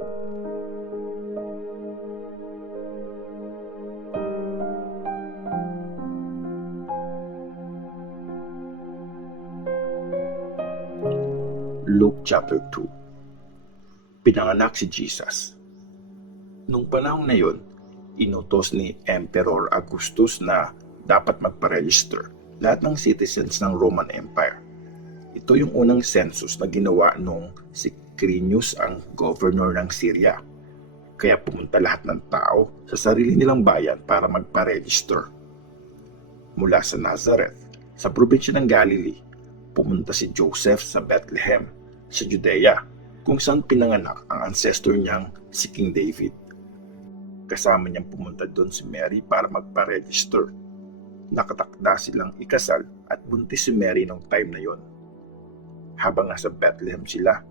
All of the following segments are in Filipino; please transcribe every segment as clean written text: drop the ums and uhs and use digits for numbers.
Luke chapter 2. Pinanganak si Jesus. Nung panahon na yon, inutos ni Emperor Augustus na dapat magpa-register lahat ng citizens ng Roman Empire. Ito yung unang census na ginawa nung si Quirinius ang governor ng Syria. Kaya pumunta lahat ng tao sa sarili nilang bayan para magpa-register. Mula sa Nazareth, sa probinsya ng Galilee, pumunta si Joseph sa Bethlehem, sa Judea, kung saan pinanganak ang ancestor niyang si King David. Kasama niyang pumunta doon si Mary para magpa-register. Nakatakda silang ikasal at buntis si Mary nung time na yon. Habang nasa Bethlehem sila,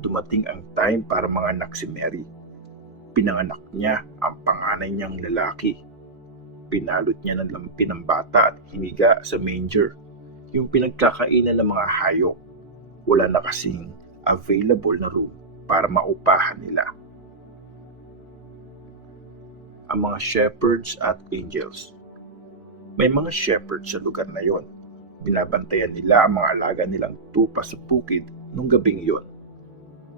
dumating ang time para manganak si Mary. Pinanganak niya ang panganay niyang lalaki. Pinalot niya ng lampi ng bata at hiniga sa manger, yung pinagkakainan ng mga hayop. Wala na kasing available na room para maupahan nila. Ang mga shepherds at angels. May mga shepherds sa lugar na yon. Binabantayan nila ang mga alaga nilang tupa sa bukid nung gabing yon.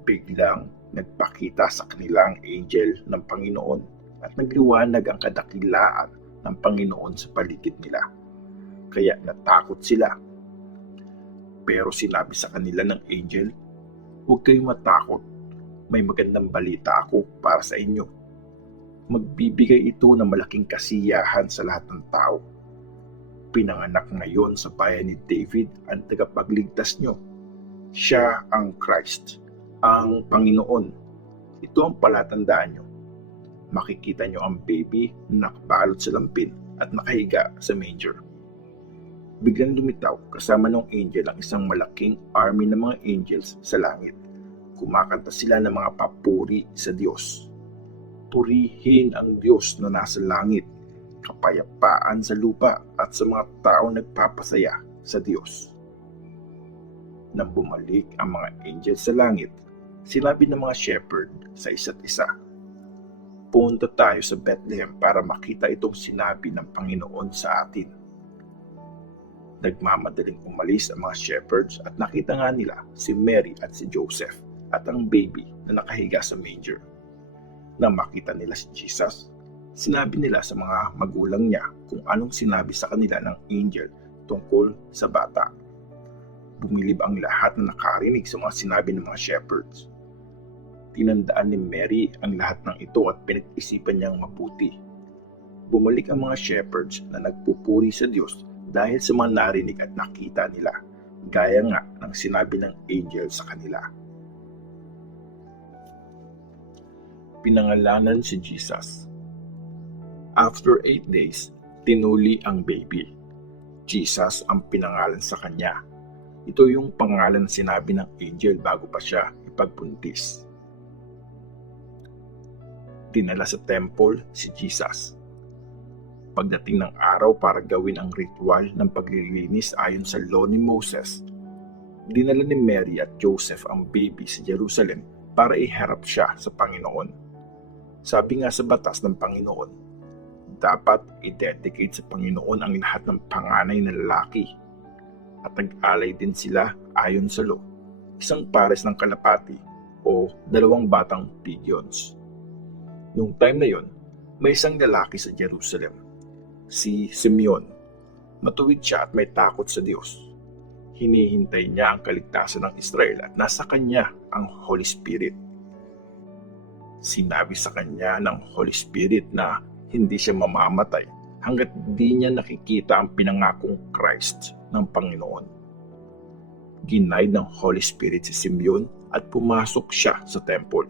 Biglang nagpakita sa kanila ang angel ng Panginoon at nagliwanag ang kadakilaan ng Panginoon sa paligid nila. Kaya natakot sila. Pero sinabi sa kanila ng angel, "Huwag kayong matakot. May magandang balita ako para sa inyo. Magbibigay ito ng malaking kasiyahan sa lahat ng tao. Pinanganak ngayon sa bayan ni David ang tagapagligtas nyo. Siya ang Christ, ang Panginoon. Ito ang palatandaan nyo. Makikita nyo ang baby na nakabalot sa lampin at nakahiga sa manger." Biglang lumitaw kasama ng angel ang isang malaking army ng mga angels sa langit. Kumakanta sila ng mga papuri sa Diyos. Purihin ang Diyos na nasa langit, kapayapaan sa lupa at sa mga tao nagpapasaya sa Diyos. Nang bumalik ang mga angels sa langit, sinabi ng mga shepherd sa isa't isa, "Punta tayo sa Bethlehem para makita itong sinabi ng Panginoon sa atin." Nagmamadaling umalis ang mga shepherds at nakita nga nila si Mary at si Joseph at ang baby na nakahiga sa manger. Nang makita nila si Jesus, sinabi nila sa mga magulang niya kung anong sinabi sa kanila ng angel tungkol sa bata. Bumilib ang lahat na nakarinig sa mga sinabi ng mga shepherds. Tinandaan ni Mary ang lahat ng ito at pinag-isipan niyang mabuti. Bumalik ang mga shepherds na nagpupuri sa Diyos dahil sa mga narinig at nakita nila, gaya nga ng sinabi ng angel sa kanila. Pinangalanan si Jesus. After 8 days, tinuli ang baby. Jesus ang pinangalan sa kanya. Ito yung pangalan na sinabi ng angel bago pa siya ipagpuntis. Dinala sa temple si Jesus. Pagdating ng araw para gawin ang ritual ng paglilinis ayon sa law ni Moses, dinala ni Mary at Joseph ang baby sa Jerusalem para iharap siya sa Panginoon. Sabi nga sa batas ng Panginoon, dapat i-dedicate sa Panginoon ang lahat ng panganay na lalaki at nag-alay din sila ayon sa law, isang pares ng kalapati o 2 batang pigeons. Noong time na yon, may isang lalaki sa Jerusalem, si Simeon. Matuwid siya at may takot sa Diyos. Hinihintay niya ang kaligtasan ng Israel at nasa kanya ang Holy Spirit. Sinabi sa kanya ng Holy Spirit na hindi siya mamamatay hanggat di niya nakikita ang pinangakong Christ ng Panginoon. Ginaid ng Holy Spirit si Simeon at pumasok siya sa temple.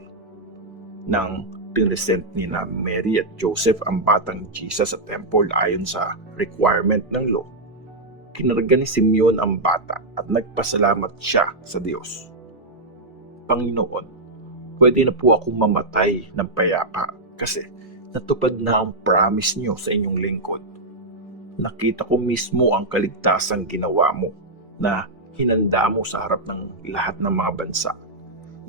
Nang pinresent ni na Mary at Joseph ang batang Jesus sa temple ayon sa requirement ng law, kinarga ni Simeon ang bata at nagpasalamat siya sa Diyos. "Panginoon, pwede na po akong mamatay ng payapa kasi natupad na ang promise niyo sa inyong lingkod. Nakita ko mismo ang kaligtasang ginawa mo na hinanda mo sa harap ng lahat ng mga bansa.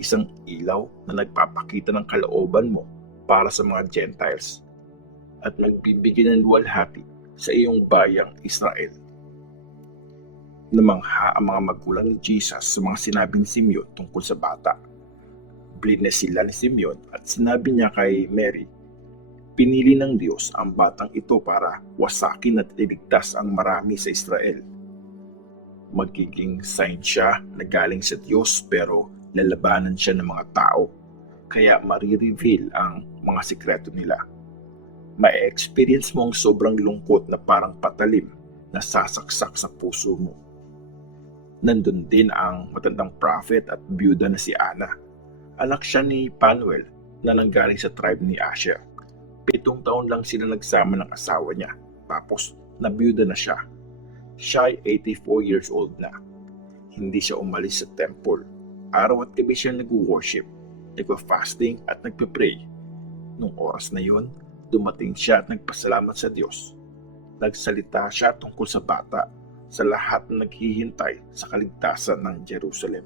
isang ilaw na nagpapakita ng kalooban mo para sa mga Gentiles at nagbibigay ng luwalhati sa iyong bayang Israel. Namangha ang mga magulang ni Jesus sa mga sinabi ni Simeon tungkol sa bata. Blines sila ni Simeon at sinabi niya kay Mary, pinili ng Diyos ang batang ito para wasakin at iligtas ang marami sa Israel. Magiging sign siya na galing sa Diyos pero lalabanan siya ng mga tao, kaya marireveal ang mga sikreto nila. Ma-experience mo ang sobrang lungkot na parang patalim na sasaksak sa puso mo. Nandun din ang matandang prophet at byuda na si Ana. Anak siya ni Panuel na nanggaling sa tribe ni Asher. 7 taon lang sila nagsama ng asawa niya, tapos nabiyuda na siya. Siya ay 84 years old na. Hindi siya umalis sa temple. Araw at gabi siya nag-worship, nagpa-fasting at nagpa-pray. Nung oras na yon, dumating siya at nagpasalamat sa Diyos. Nagsalita siya tungkol sa bata, sa lahat na naghihintay sa kaligtasan ng Jerusalem.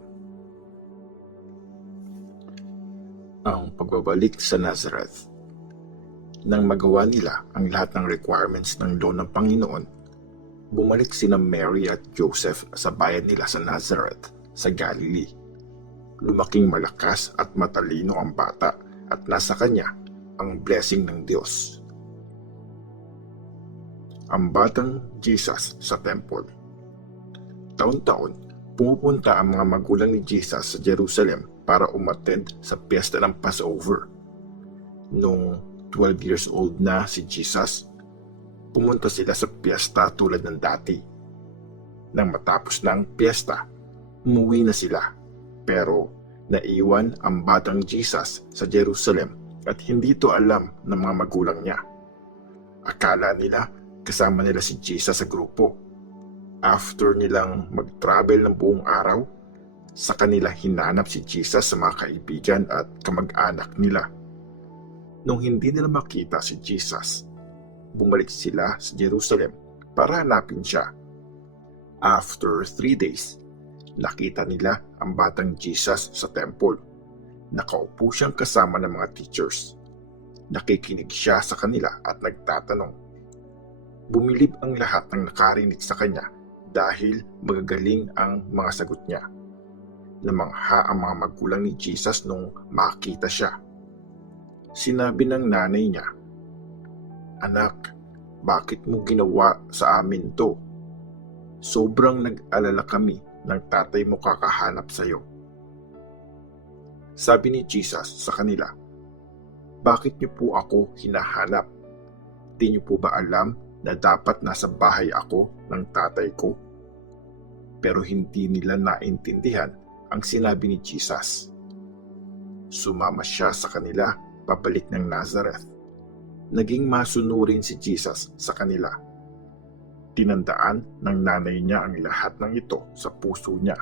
Ang pagbabalik sa Nazareth. Nang magawa nila ang lahat ng requirements ng law ng Panginoon, bumalik sina Mary at Joseph sa bayan nila sa Nazareth, sa Galilee. Lumaking malakas at matalino ang bata at nasa kanya ang blessing ng Diyos. Ang batang Jesus sa temple. Taon-taon, pumupunta ang mga magulang ni Jesus sa Jerusalem para umattend sa piyesta ng Passover. Nung 12 years old na si Jesus, pumunta sila sa piyesta tulad ng dati. Nang matapos na ang piyesta, umuwi na sila. Pero naiwan ang batang Jesus sa Jerusalem at hindi ito alam ng mga magulang niya. Akala nila kasama nila si Jesus sa grupo. After nilang mag-travel ng buong araw, sa kanila hinanap si Jesus sa mga kaibigan at kamag-anak nila. Nung hindi nila makita si Jesus, bumalik sila sa Jerusalem para hanapin siya. After 3 days, nakita nila ang batang Jesus sa temple. Nakaupo siyang kasama ng mga teachers. Nakikinig siya sa kanila at nagtatanong. Bumilib ang lahat ng nakarinig sa kanya dahil magagaling ang mga sagot niya. Namangha ang mga magulang ni Jesus nung makita siya. Sinabi ng nanay niya, "Anak, bakit mo ginawa sa amin to? Sobrang nag-alala kami ng tatay mo kakahanap sa iyo." Sabi ni Jesus sa kanila, "Bakit niyo po ako hinahanap? Di niyo po ba alam na dapat nasa bahay ako ng tatay ko?" Pero hindi nila naintindihan ang sinabi ni Jesus. Sumama siya sa kanila pabalik ng Nazareth. Naging masunurin si Jesus sa kanila. Tinandaan ng nanay niya ang lahat ng ito sa puso niya.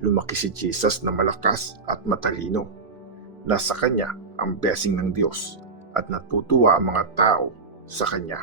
Lumaki si Jesus na malakas at matalino. Nasa kanya ang blessing ng Diyos at natutuwa ang mga tao sa kanya.